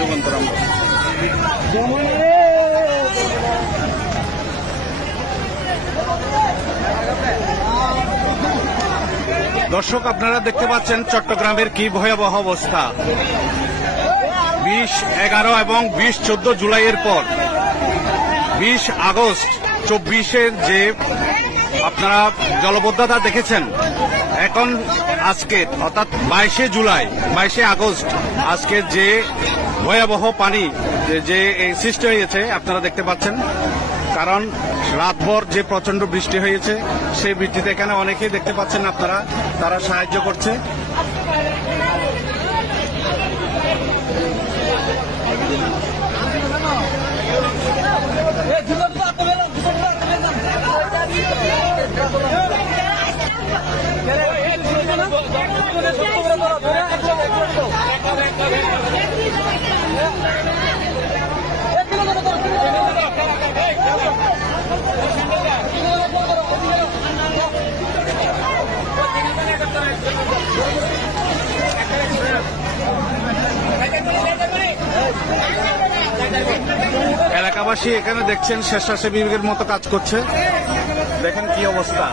যুগান্তর আমরা। দর্শক, আপনারা দেখতে পাচ্ছেন চট্টগ্রামের কি ভয়াবহ অবস্থা। 20, 11 এবং 20, 14 জুলাইয়ের পর 20 আগস্ট 24-এর যে আপনারা জলবদ্ধতা দেখেছেন, এখন আজকে অর্থাৎ 22শে জুলাই, 22শে আগস্ট আজকে যে ভয়াবহ পানি যে সৃষ্টি হয়েছে আপনারা দেখতে পাচ্ছেন। কারণ রাতভর যে প্রচন্ড বৃষ্টি হয়েছে, সেই বৃষ্টিতে এখানে অনেকেই দেখতে পাচ্ছেন আপনারা, তারা সাহায্য করছে। এলাকাবাসী এখানে দেখছেন স্বেচ্ছাসেবীদের মতো কাজ করছে। দেখেন কি অবস্থা।